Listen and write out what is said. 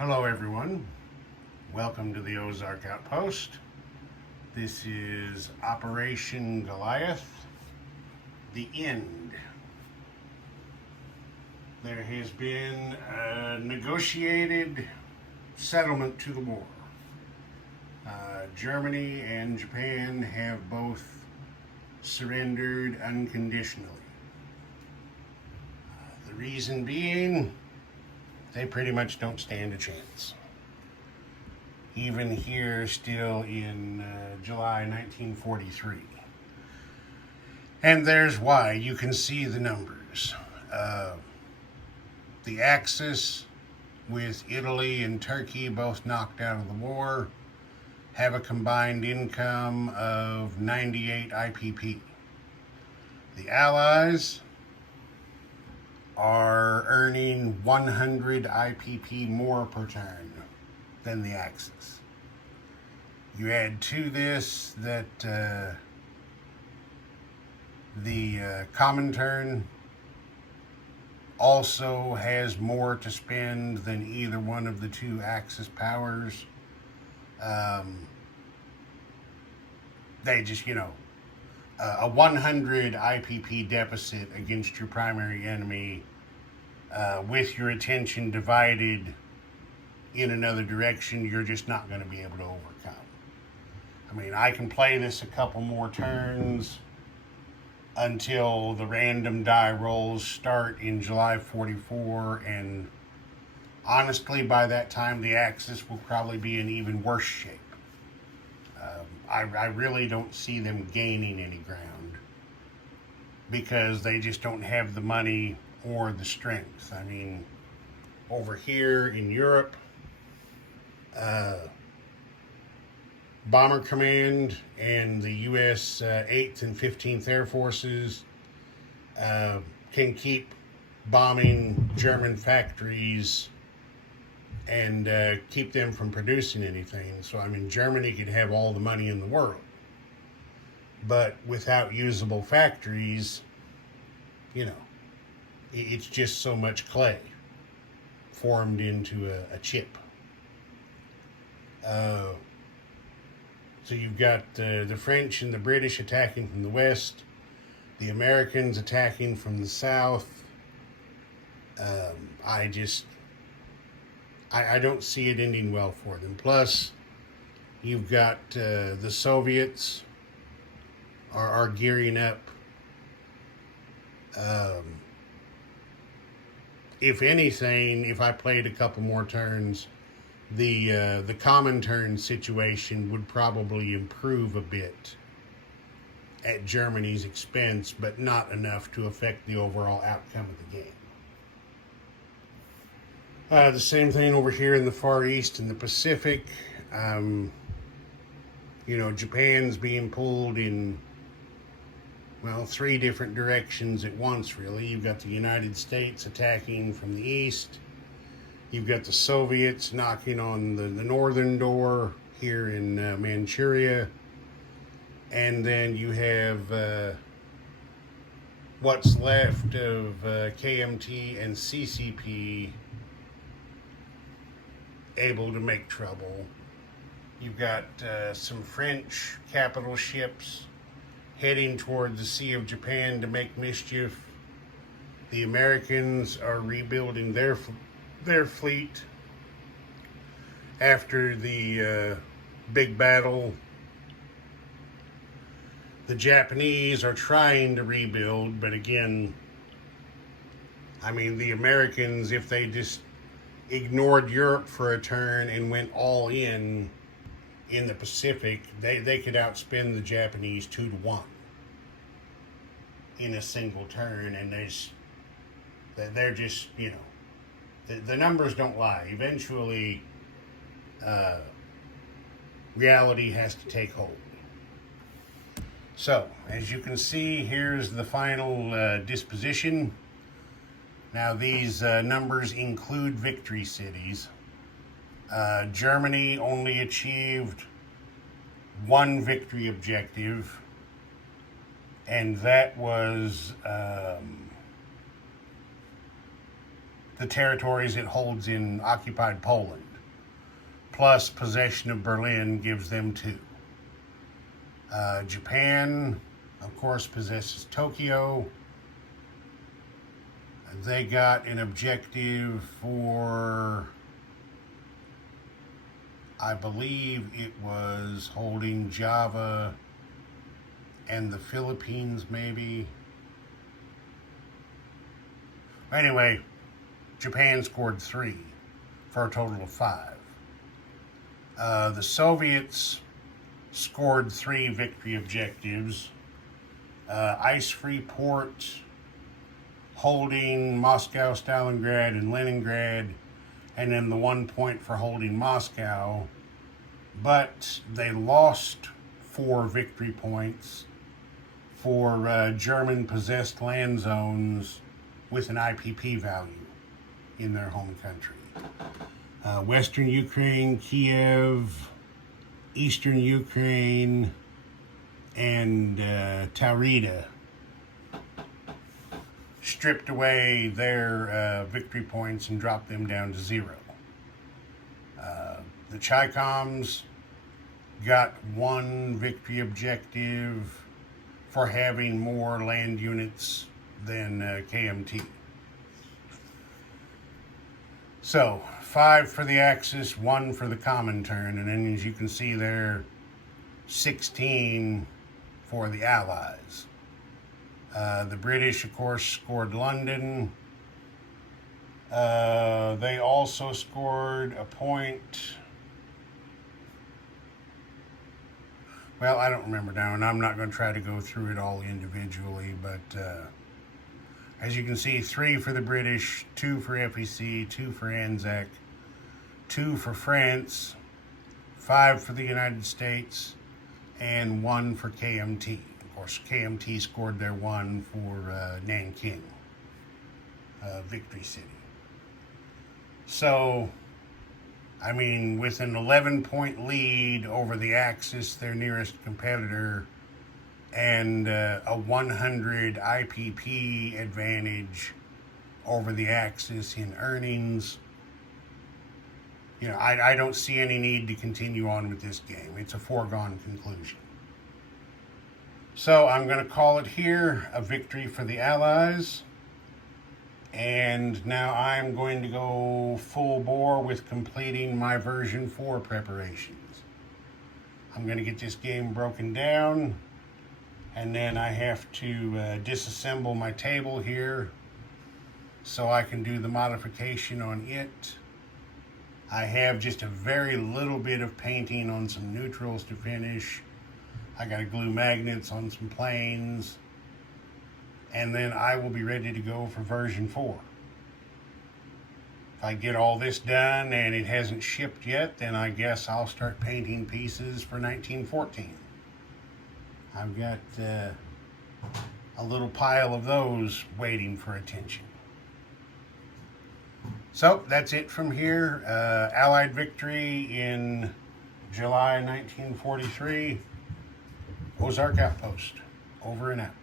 Hello everyone, welcome to the Ozark Outpost. This is Operation Goliath, the end. There has been a negotiated settlement to the war. Germany and Japan have both surrendered unconditionally. The reason being, they pretty much don't stand a chance. Even here, still in July 1943. And there's why. You can see the numbers. The Axis, with Italy and Turkey both knocked out of the war, have a combined income of 98 IPP. The Allies are earning 100 IPP more per turn than the Axis. You add to this that the Comintern also has more to spend than either one of the two Axis powers. They just, a 100 IPP deficit against your primary enemy with your attention divided in another direction, you're just not going to be able to overcome. I mean, I can play this a couple more turns until the random die rolls start in July 44, and honestly, by that time, the Axis will probably be in even worse shape. I really don't see them gaining any ground because they just don't have the money or the strength. I mean, over here in Europe, Bomber Command and the U.S. 8th and 15th Air Forces can keep bombing German factories and keep them from producing anything. So, I mean, Germany could have all the money in the world. But without usable factories, it's just so much clay formed into a chip. So you've got the French and the British attacking from the west, the Americans attacking from the south. I don't see it ending well for them. Plus, you've got the Soviets are gearing up. If anything, if I played a couple more turns, the Comintern situation would probably improve a bit at Germany's expense, but not enough to affect the overall outcome of the game. The same thing over here in the Far East and the Pacific. Japan's being pulled in, three different directions at once, really. You've got the United States attacking from the east. You've got the Soviets knocking on the northern door here in Manchuria. And then you have what's left of KMT and CCP able to make trouble. You've got some French capital ships heading toward the Sea of Japan to make mischief. The Americans are rebuilding their fleet after the big battle. The Japanese are trying to rebuild, but again, I mean, the Americans, if they just ignored Europe for a turn and went all in the Pacific, they could outspend the Japanese 2-1 in a single turn, and they're just, the numbers don't lie. Eventually, reality has to take hold. So, as you can see, here's the final disposition. Now, these numbers include victory cities. Germany only achieved one victory objective, and that was the territories it holds in occupied Poland. plus possession of Berlin gives them 2. Japan, of course, possesses Tokyo. They got an objective for, I believe it was holding Java and the Philippines, maybe. Anyway, Japan scored 3 for a total of 5. The Soviets scored 3 victory objectives. Ice-free port, holding Moscow, Stalingrad, and Leningrad, and then the 1 point for holding Moscow. But they lost 4 victory points for German-possessed land zones with an IPP value in their home country. Western Ukraine, Kiev, Eastern Ukraine, and Taurida stripped away their victory points and dropped them down to 0. The Chi-Coms got 1 victory objective for having more land units than KMT. So, 5 for the Axis, 1 for the Comintern, and then as you can see there, 16 for the Allies. The British, of course, scored London. They also scored a point. Well, I don't remember now, and I'm not going to try to go through it all individually, but as you can see, 3 for the British, 2 for FEC, 2 for Anzac, 2 for France, 5 for the United States, and 1 for KMT. Of course, KMT scored their 1 for Nanking, Victory City. So, I mean, with an 11-point lead over the Axis, their nearest competitor, and a 100 IPP advantage over the Axis in earnings, you know, I don't see any need to continue on with this game. It's a foregone conclusion. So I'm going to call it here a victory for the Allies. And now I'm going to go full bore with completing my version 4 preparations. I'm going to get this game broken down, and then I have to disassemble my table here so I can do the modification on it. I have just a very little bit of painting on some neutrals to finish. I got to glue magnets on some planes, and then I will be ready to go for version 4. If I get all this done and it hasn't shipped yet, then I guess I'll start painting pieces for 1914. I've got a little pile of those waiting for attention. So that's it from here. Allied victory in July 1943. Ozark Outpost. Over and out.